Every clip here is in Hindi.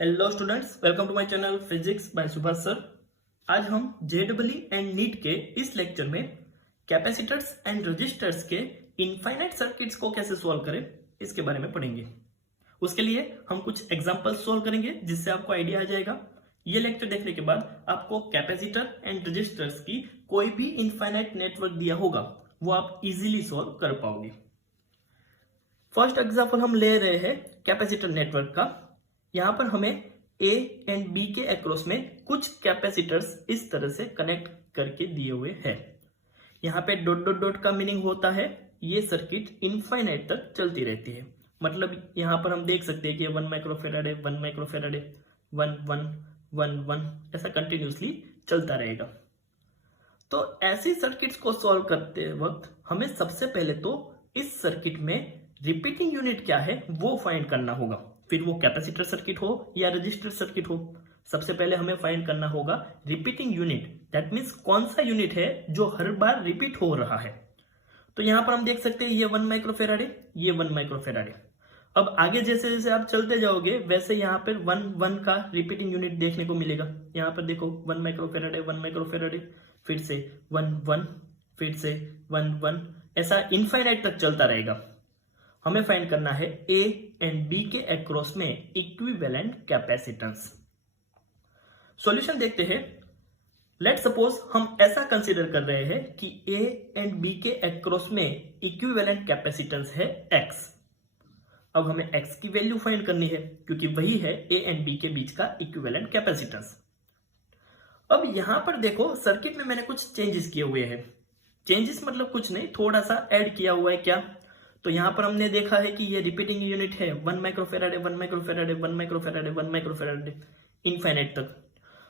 Hello students, welcome to my channel physics by Subhash sir. आज हम जेडब्ल्यू एंड नीट के इस लेक्चर में कैपेसिटर्स एंड रजिस्टर्स के इनफाइनाइट सर्किट्स को कैसे सॉल्व करें इसके बारे में पढ़ेंगे। उसके लिए हम कुछ एग्जांपल्स सॉल्व करेंगे जिससे आपको आइडिया आ जाएगा। ये लेक्चर देखने के बाद आपको कैपेसिटर एंड रजिस्टर्स की कोई भी इनफाइनाइट नेटवर्क दिया होगा वो आप इजीली सॉल्व कर पाओगे। फर्स्ट एग्जांपल हम ले रहे हैं कैपेसिटर नेटवर्क का। यहां पर हमें ए एंड बी के अक्रॉस में कुछ कैपेसिटर्स इस तरह से कनेक्ट करके दिए हुए हैं। यहाँ पे डॉट डॉट डॉट का मीनिंग होता है ये सर्किट इनफाइनाइट तक चलती रहती है। मतलब यहाँ पर हम देख सकते हैं कि 1 माइक्रोफेराड है, 1 माइक्रोफेराड है, 1 1 1 1 ऐसा कंटिन्यूसली चलता रहेगा। तो ऐसी सर्किट्स को सॉल्व करते वक्त हमें सबसे पहले तो इस सर्किट में रिपीटिंग यूनिट क्या है वो फाइंड करना होगा। फिर वो कैपेसिटर सर्किट हो या रजिस्टर सर्किट हो, सबसे पहले हमें फाइंड करना होगा रिपीटिंग यूनिट। दैट मीन्स कौन सा यूनिट है जो हर बार रिपीट हो रहा है। तो यहां पर हम देख सकते हैं ये 1 माइक्रोफेराड है, ये 1 माइक्रोफेराड है। अब आगे जैसे जैसे आप चलते जाओगे वैसे यहाँ पर 1 1 का रिपीटिंग यूनिट देखने को मिलेगा। यहाँ पर देखो 1 माइक्रोफेराड है, 1 माइक्रोफेराड है, फिर से 1 1, फिर से 1 1, ऐसा इनफाइनाइट तक चलता रहेगा। हमें फाइंड करना है ए एंड बी के अक्रॉस में इक्विवेलेंट कैपेसिटेंस। सॉल्यूशन देखते हैं। लेट सपोज हम ऐसा कंसीडर कर रहे हैं कि ए एंड बी के अक्रॉस में इक्विवेलेंट कैपेसिटेंस है एक्स। अब हमें एक्स की वैल्यू फाइंड करनी है क्योंकि वही है ए एंड बी के बीच का इक्विवेलेंट कैपेसिटेंस। अब यहां पर देखो सर्किट में मैंने कुछ चेंजेस किए हुए हैं। चेंजेस मतलब कुछ नहीं, थोड़ा सा ऐड किया हुआ है। क्या? तो यहां पर हमने देखा है कि ये रिपीटिंग यूनिट है 1 माइक्रोफेराड है, 1 माइक्रोफेराड है, 1 माइक्रोफेराड है, 1 माइक्रोफेराड है, इनफाइनाइट तक।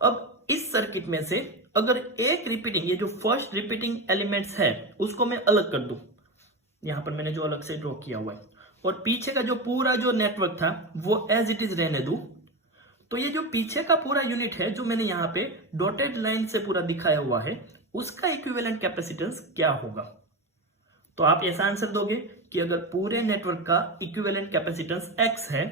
अब इस सर्किट में से अगर एक रिपीटिंग, ये जो फर्स्ट रिपीटिंग एलिमेंट्स है उसको मैं अलग कर दूं, यहां पर मैंने जो अलग से ड्रॉ किया हुआ है, और पीछे का जो पूरा जो नेटवर्क था वो एज इट इज रहने दूं, तो ये जो पीछे का पूरा यूनिट है जो मैंने यहाँ पे डॉटेड लाइन से पूरा दिखाया हुआ है उसका इक्विवेलेंट कैपेसिटेंस क्या होगा। तो आप ऐसा आंसर दोगे कि अगर पूरे नेटवर्क का इक्विवेलेंट कैपेसिटेंस x है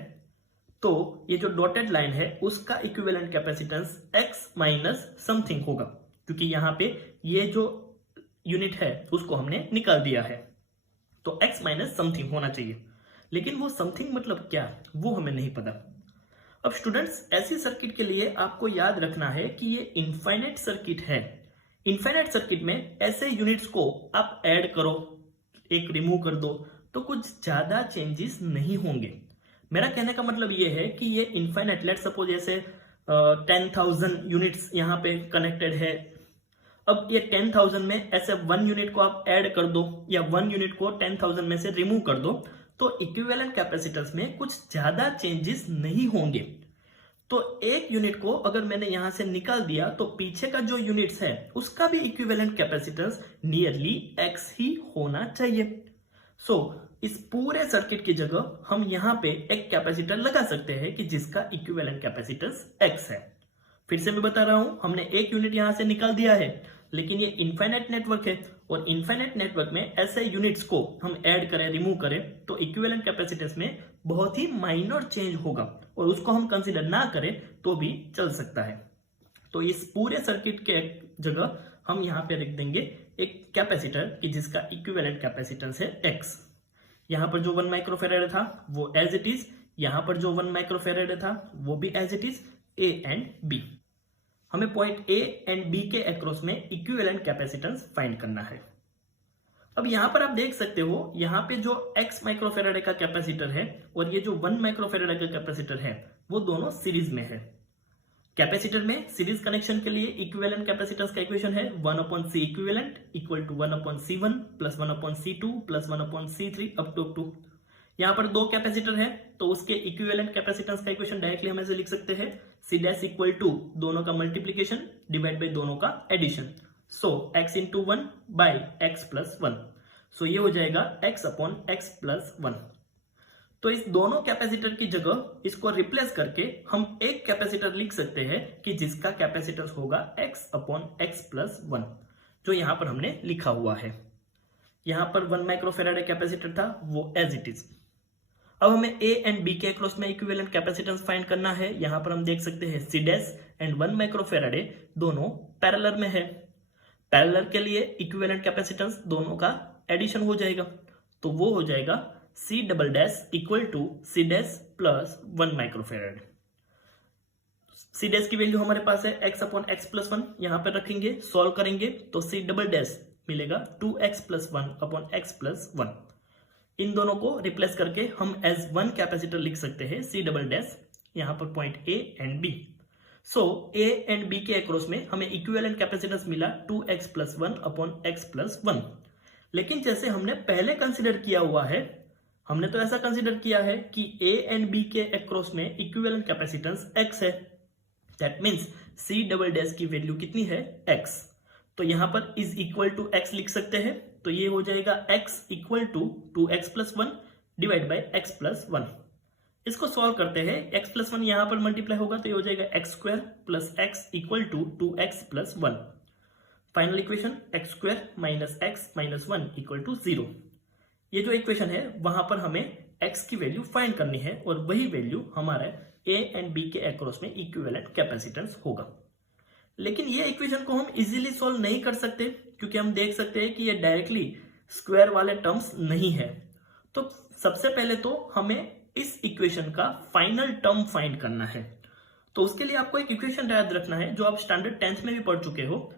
तो ये जो डॉटेड लाइन है उसका equivalent capacitance x minus something होगा, क्योंकि यहां पे ये जो यूनिट है उसको हमने निकाल दिया है। तो x माइनस समथिंग होना चाहिए, लेकिन वो समथिंग मतलब क्या वो हमें नहीं पता। अब स्टूडेंट्स, ऐसी सर्किट के लिए आपको याद रखना है कि ये इनफाइनाइट सर्किट है। इनफाइनाइट सर्किट में ऐसे यूनिट्स को आप ऐड करो, एक रिमूव कर दो, तो कुछ ज्यादा चेंजेस नहीं होंगे। मेरा कहने का मतलब ये है कि ये इनफाइनाइट, लेट सपोज ऐसे 10,000 यूनिट्स यहाँ पे कनेक्टेड है। अब ये 10,000 में ऐसे 1 यूनिट को आप ऐड कर दो या 1 यूनिट को 10,000 में से रिमूव कर दो, तो इक्विवेलेंट कैपेसिटेंस में कुछ ज्यादा चेंजेस नहीं होंगे। तो एक यूनिट को अगर मैंने यहां से निकाल दिया तो पीछे का जो यूनिट्स है उसका भी इक्विवेलेंट कैपेसिटेंस नियरली एक्स ही होना चाहिए। सो इस पूरे सर्किट की जगह हम यहां पे एक कैपेसिटर लगा सकते हैं कि जिसका इक्विवेलेंट कैपेसिटेंस एक्स है। फिर से मैं बता रहा हूं, हमने एक यूनिट यहां से निकाल दिया है, लेकिन ये इनफाइनाइट नेटवर्क है और इनफाइनाइट नेटवर्क में ऐसे यूनिट्स को हम ऐड करें, रिमूव करें, तो इक्विवेलेंट कैपेसिटेंस में बहुत ही माइनर चेंज होगा और उसको हम कंसीडर ना करें तो भी चल सकता है। तो इस पूरे सर्किट के जगह हम यहां पे रख देंगे एक कैपेसिटर कि जिसका इक्विवेलेंट कैपेसिटेंस है एक्स। यहां पर जो 1 माइक्रोफेराड था वो एज इट इज, यहां पर जो 1 माइक्रोफेराड था वो भी as it is, A and B. हमें पॉइंट ए एंड बी के अक्रॉस में इक्विवेलेंट कैपेसिटेंस फाइंड करना है। अब यहां पर आप देख सकते हो, यहां पे जो x माइक्रोफेराड का कैपेसिटर है और ये जो 1 माइक्रोफेराड का कैपेसिटर है वो दोनों सीरीज में है। कैपेसिटर में सीरीज कनेक्शन के लिए इक्विवेलेंट कैपेसिटेंस का इक्वेशन है 1/c equivalent equal to 1/c1 plus 1/c2 plus 1/c3 up to. यहां पर दो कैपेसिटर है तो उसके इक्विवेलेंट कैपेसिटेंस का इक्वेशन डायरेक्टली हम ऐसे लिख सकते हैं c डैश इक्वल टू दोनों का मल्टीप्लीकेशन डिवाइड बाई दोनों का addition. So x into 1 by x plus 1, so ये हो जाएगा x अपॉन x प्लस 1। तो इस दोनों कैपेसिटर की जगह इसको रिप्लेस करके हम एक कैपेसिटर लिख सकते हैं कि जिसका कैपेसिटेंस होगा x अपॉन x प्लस 1, जो यहां पर हमने लिखा हुआ है। यहां पर 1 माइक्रोफेराड कैपेसिटर था वो एज इट इज। अब हमें ए एंड बी के अक्रॉस में इक्विवेलेंट कैपेसिटेंस फाइंड करना है। यहां पर हम देख सकते हैं सी डैश एंड 1 माइक्रोफेराडे दोनों पैरेलल में है। पैरेलल के लिए इक्विवेलेंट कैपेसिटेंस दोनों का एडिशन हो जाएगा, तो वो हो जाएगा C double dash equal to C dash plus 1 microfarad. C dash की वैल्यू हमारे पास है x अपॉन एक्स प्लस 1, यहां पर रखेंगे, सॉल्व करेंगे तो सी डबल डैश मिलेगा 2x plus 1 upon x plus 1। इन दोनों को रिप्लेस करके हम एज 1 कैपेसिटर लिख सकते हैं सी डबल डैश, यहां पर point A and B. So A and B के अक्रॉस में हमें इक्विवेलेंट कैपेसिटेंस मिला 2x plus 1 upon x plus 1। लेकिन जैसे हमने पहले कंसिडर किया हुआ है, हमने तो ऐसा कंसिडर किया है कि ए एंड बी के अक्रॉस में इक्विवेलेंट कैपेसिटेंस x है। That means C double dash की वैल्यू कितनी है x, तो यहां पर इज इक्वल टू x लिख सकते हैं, तो ये हो जाएगा x equal to 2x plus 1 divide by x plus 1। इसको सॉल्व करते हैं, x प्लस 1 यहां पर मल्टीप्लाई होगा तो ये हो जाएगा x square plus x equal to 2x plus 1। Final equation x square minus x minus 1 equal to 0। ये जो इक्वेशन है वहां पर हमें x की वैल्यू फाइंड करनी है और वही वैल्यू हमारा a एंड b के अक्रॉस में इक्विवेलेंट कैपेसिटेंस होगा। लेकिन ये इक्वेशन को हम इजीली सॉल्व नहीं कर सकते, क्योंकि हम देख सकते हैं कि ये डायरेक्टली स्क्वायर वाले टर्म्स नहीं है। तो सबसे पहले तो हमें इस इक्वेशन का फाइनल टर्म फाइंड करना है। तो उसके लिए आपको एक इक्वेशन याद रखना है जो आप स्टैंडर्ड 10th में भी पढ़ चुके हो।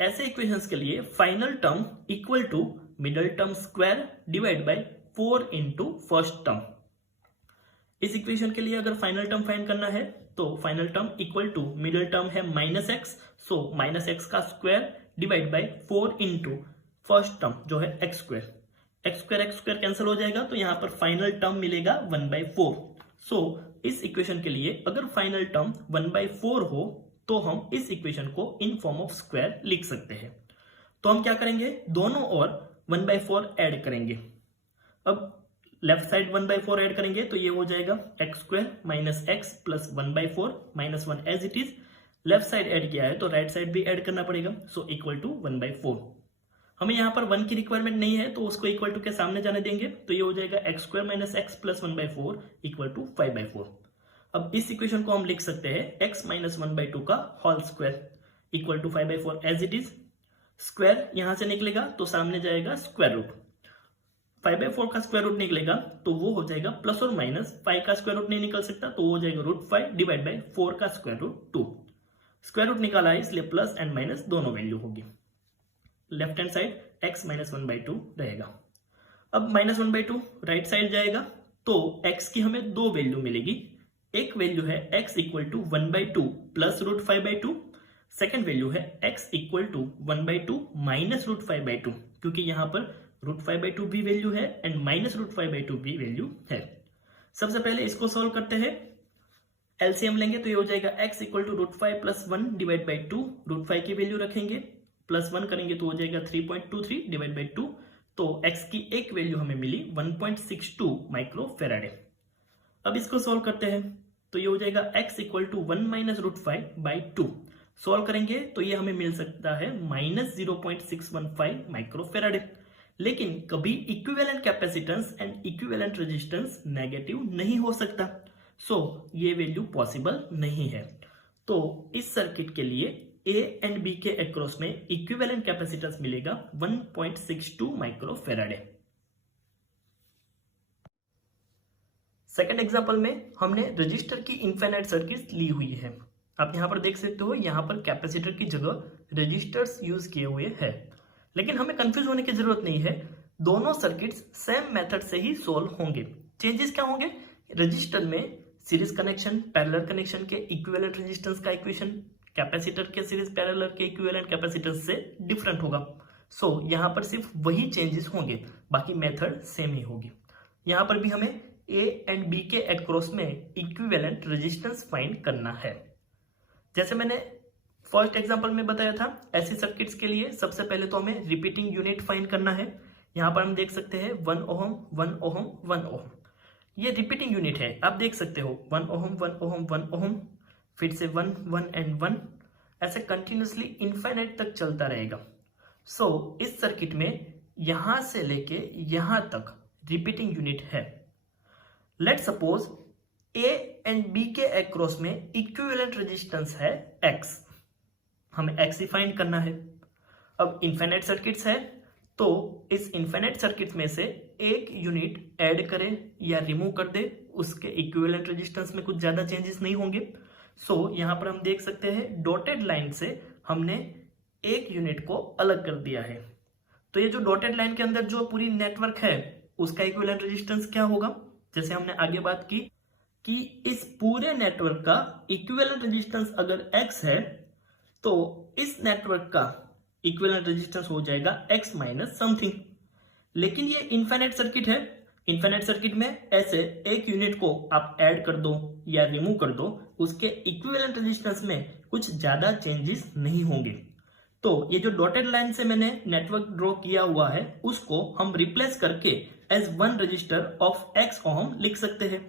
ऐसे इक्वेशंस के लिए final term equal to middle term square divide by 4 into first term. इस इक्वेशन के लिए अगर फाइनल टर्म फाइंड करना है तो final term equal to middle term है minus x, so minus x का square divide by 4 into first term जो है x square. X square cancel हो जाएगा, तो यहां पर फाइनल टर्म मिलेगा 1/4। सो इस इक्वेशन के लिए अगर फाइनल टर्म 1/4 हो तो हम इस इक्वेशन को इन फॉर्म ऑफ स्क्वायर लिख सकते हैं। तो हम क्या करेंगे, दोनों ओर 1/4 ऐड करेंगे। अब लेफ्ट साइड 1/4 ऐड करेंगे तो ये हो जाएगा x square minus x plus 1/4 minus 1 as it is. Left side add किया है तो राइट साइड भी ऐड करना पड़ेगा, सो इक्वल टू 1/4। हमें यहाँ पर 1 की रिक्वायरमेंट नहीं है तो उसको इक्वल टू के सामने जाने देंगे, तो ये हो जाएगा x square minus x plus 1/4 equal to 5/4। अब इस इक्वेशन को हम लिख सकते हैं x माइनस 1/2 का whole square equal to 5/4 as it is. Square यहां से निकलेगा तो सामने जाएगा स्क्वायर रूट। 5/4 का स्क्वायर रूट निकलेगा तो वो हो जाएगा प्लस और माइनस, 5 का स्क्वायर रूट नहीं निकल सकता तो वो हो जाएगा √5 डिवाइड बाई 4 का स्क्वायर रूट 2। स्क्वायर रूट निकाला है इसलिए प्लस एंड माइनस दोनों वैल्यू होगी। Left hand side x minus 1/2 रहेगा। अब माइनस 1/2 राइट साइड जाएगा तो x की हमें दो वैल्यू मिलेगी। एक वैल्यू है x equal to 1/2 plus √5/2, second value है x इक्वल टू 1/2 माइनस √5/2, क्योंकि यहां पर √5/2 भी वैल्यू है एंड माइनस √5/2 भी वैल्यू है। सबसे पहले इसको सॉल्व करते हैं, एलसीएम लेंगे तो ये हो जाएगा x equal to √5 plus 1 divide by 2। √5 की वैल्यू रखेंगे प्लस 1 करेंगे तो हो जाएगा 3.23 डिवाइड बाई 2। तो x की एक वैल्यू हमें मिली 1.62 माइक्रोफेराडे। अब इसको सॉल्व करते हैं तो ये हो जाएगा x equal to 1 minus √5/2। Solve करेंगे तो ये हमें मिल सकता है माइनस 0.615 माइक्रोफेराडे। लेकिन कभी equivalent capacitance and equivalent resistance negative नहीं हो सकता, सो ये वैल्यू पॉसिबल नहीं है। तो इस सर्किट के लिए ए एंड बी के अक्रॉस में इक्विवेलेंट कैपेसिटेंस मिलेगा 1.62 माइक्रोफेराडे। सेकेंड एग्जांपल में हमने रजिस्टर की इनफाइनाइट सर्किट ली हुई है। आप यहां पर देख सकते हो, यहां पर कैपेसिटर की जगह रजिस्टर्स यूज किए हुए हैं। लेकिन हमें कंफ्यूज होने की जरूरत नहीं है, दोनों सर्किट्स सेम मेथड से ही सोल्व होंगे। चेंजेस क्या होंगे, रजिस्टर में सीरीज कनेक्शन पैरेलल कनेक्शन के इक्विवेलेंट रेजिस्टेंस का इक्वेशन कैपेसिटर के सीरीज पैरेलल के इक्विवेलेंट कैपेसिटेंस से डिफरेंट होगा। सो यहां पर सिर्फ वही चेंजेस होंगे, बाकी मेथड सेम ही होगी। यहां पर भी हमें ए एंड बी के अक्रॉस में इक्विवेलेंट रेजिस्टेंस फाइंड करना है। जैसे मैंने फर्स्ट एग्जांपल में बताया था, ऐसी सर्किट्स के लिए सबसे पहले तो हमें रिपीटिंग यूनिट फाइंड करना है। यहां पर हम देख सकते हैं 1 ओहम 1 ओहम 1 ओहम, ये रिपीटिंग यूनिट है। आप देख सकते हो 1 ओहम 1 ओहम 1 ओहम, फिर से 1 1 एंड 1, ऐसे कंटिन्यूसली इनफाइनाइट तक चलता रहेगा। सो इस सर्किट में यहां से लेके यहां तक रिपीटिंग यूनिट है। Let suppose A and B के अक्रॉस में इक्विवेलेंट रेजिस्टेंस है एक्स, हमें एक्स ही फाइंड करना है। अब इनफाइनाइट सर्किट्स है तो इस इनफाइनाइट सर्किट में से एक यूनिट ऐड करे या रिमूव कर दे, उसके इक्विवेलेंट रेजिस्टेंस में कुछ ज्यादा चेंजेस नहीं होंगे। सो यहां पर हम देख सकते हैं डॉटेड लाइन से हमने एक यूनिट को अलग कर दिया है। तो ये जो डॉटेड लाइन के अंदर जो पूरी नेटवर्क है उसका इक्विवेलेंट रेजिस्टेंस क्या होगा, जैसे हमने आगे बात की कि इस पूरे नेटवर्क का इक्विवेलेंट रेजिस्टेंस अगर x है तो इस नेटवर्क का इक्विवेलेंट रेजिस्टेंस हो जाएगा x माइनस समथिंग। लेकिन ये इनफाइनाइट सर्किट है, इनफाइनाइट सर्किट में ऐसे एक यूनिट को आप ऐड कर दो या रिमूव कर दो, उसके इक्विवेलेंट रेजिस्टेंस में कुछ ज्यादा चेंजेस नहीं होंगे। तो ये जो डॉटेड लाइन से मैंने नेटवर्क ड्रॉ किया हुआ है उसको हम रिप्लेस करके as one resistor of x ohm लिख सकते हैं।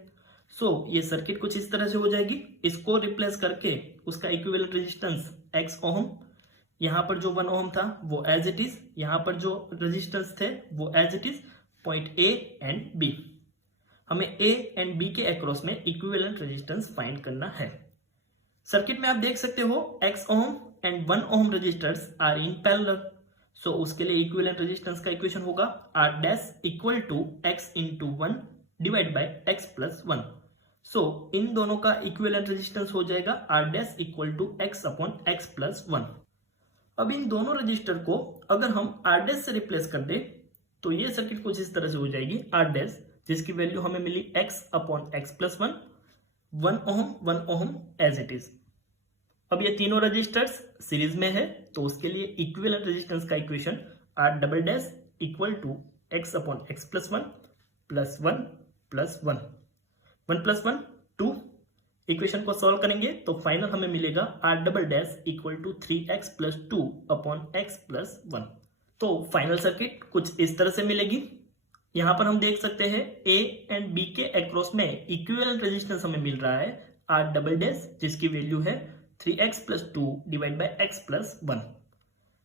सो ये सर्किट कुछ इस तरह से हो जाएगी। इसको रिप्लेस करके उसका इक्विवेलेंट रेजिस्टेंस x ओम, यहां पर जो 1 ओम था वो एज इट इज, यहां पर जो रेजिस्टेंस थे वो as it is, point A and B. हमें ए एंड बी के अक्रॉस में इक्विवेलेंट रेजिस्टेंस फाइंड करना है। सर्किट में आप देख सकते हो x ohm and 1 ohm resistors are in parallel. So उसके लिए इक्विवेलेंट रेजिस्टेंस का इक्वेशन होगा R dash equal to x into 1 divide by x plus 1। So इन दोनों का इक्विवेलेंट रेजिस्टेंस हो जाएगा R dash equal to x upon x plus 1। अब इन दोनों रजिस्टर को अगर हम R डैश से रिप्लेस कर दे तो ये सर्किट कुछ इस तरह से हो जाएगी R डैश, जिसकी वैल्यू हमें मिली x upon x plus 1, 1 ohm as it is. अब ये तीनों रजिस्टर्स सीरीज में है तो उसके लिए इक्विवेलेंट रेजिस्टेंस का equation R double dash equal to x upon x plus 1 plus 1 plus 1, 1 plus 1 2। Equation को सॉल्व करेंगे तो फाइनल हमें मिलेगा R double dash equal to 3x plus 2 upon x plus 1। तो फाइनल सर्किट कुछ इस तरह से मिलेगी। यहां पर हम देख सकते हैं A एंड B के अक्रॉस में इक्विवेलेंट रेजिस्टेंस हमें मिल रहा है R डबल डैश, जिसकी वैल्यू है 3x plus 2 divide by x plus 1।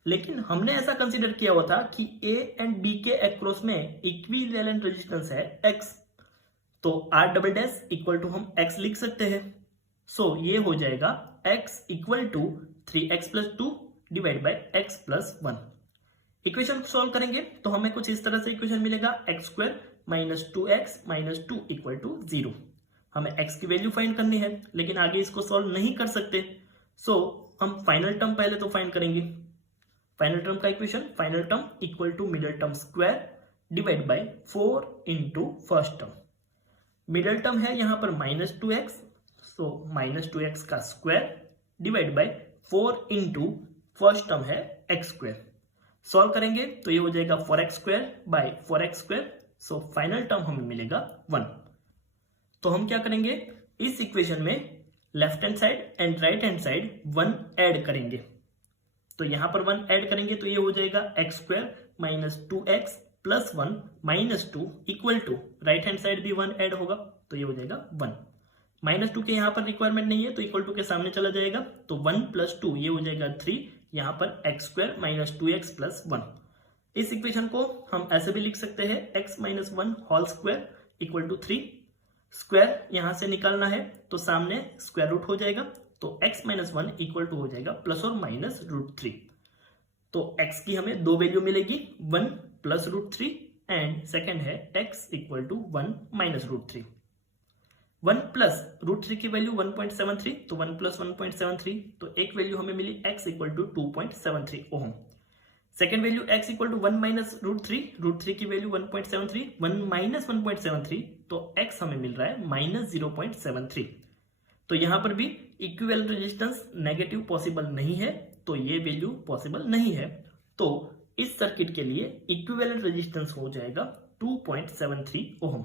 लेकिन हमने ऐसा कंसीडर किया हुआ था कि A एंड B के अक्रॉस में इक्विवेलेंट रेजिस्टेंस है x, तो R double dash equal to हम x लिख सकते हैं। सो ये हो जाएगा x equal to 3x plus 2 divide by x plus 1। Equation solve करेंगे तो हमें कुछ इस तरह से इक्वेशन मिलेगा x square minus 2x minus 2 equal to 0। हमें x की वैल्यू फाइंड करनी है लेकिन आगे इसको सॉल्व नहीं कर सकते। सो हम फाइनल टर्म पहले तो फाइंड करेंगे। फाइनल टर्म का equation, final term equal to middle term square divide by 4 into first term. Middle term है यहां पर minus 2x, so minus 2x का square divide by 4 into first term है x स्क्वायर। सॉल्व करेंगे तो ये हो जाएगा 4x square by 4x square. So final term हमें मिलेगा 1। तो हम क्या करेंगे, इस इक्वेशन में left hand side and right hand side 1 add करेंगे। तो यहां पर 1 ऐड करेंगे तो ये हो जाएगा x square minus 2x plus 1 minus 2 equal to, right hand side भी 1 ऐड होगा तो ये हो जाएगा 1। माइनस 2 के यहां पर रिक्वायरमेंट नहीं है तो इक्वल टू के सामने चला जाएगा, तो 1 प्लस 2 ये हो जाएगा 3, यहां पर x square minus 2x plus 1। इस इक्वेशन को हम ऐसे भी लिख सकते हैं x minus 1 whole square equal to 3। Square यहां से निकालना है तो सामने स्क्वायर रूट हो जाएगा, तो x माइनस 1 इक्वल टू हो जाएगा प्लस और माइनस रूट 3। तो x की हमें दो वैल्यू मिलेगी, 1 प्लस रूट 3 एंड सेकेंड है x equal to 1 minus root 3। 1 plus root 3 की वैल्यू 1.73, तो 1 प्लस 1.73, तो एक वैल्यू हमें मिली x equal to 2.73 ohm. Second value x equal to 1 minus root 3 की वैल्यू 1.73, 1 माइनस 1.73, तो x हमें मिल रहा है माइनस 0.73। तो यहां पर भी इक्विवेलेंट रेजिस्टेंस नेगेटिव पॉसिबल नहीं है, तो ये वैल्यू पॉसिबल नहीं है। तो इस सर्किट के लिए इक्विवेलेंट रेजिस्टेंस हो जाएगा 2.73 ओम।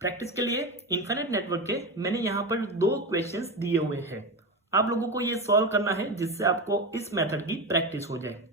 प्रैक्टिस के लिए इनफाइनाइट नेटवर्क के मैंने यहां पर 2 क्वेश्चंस दिए हुए हैं। आप लोगों को ये सॉल्व करना है जिससे आपको इस मेथड की प्रैक्टिस हो जाए।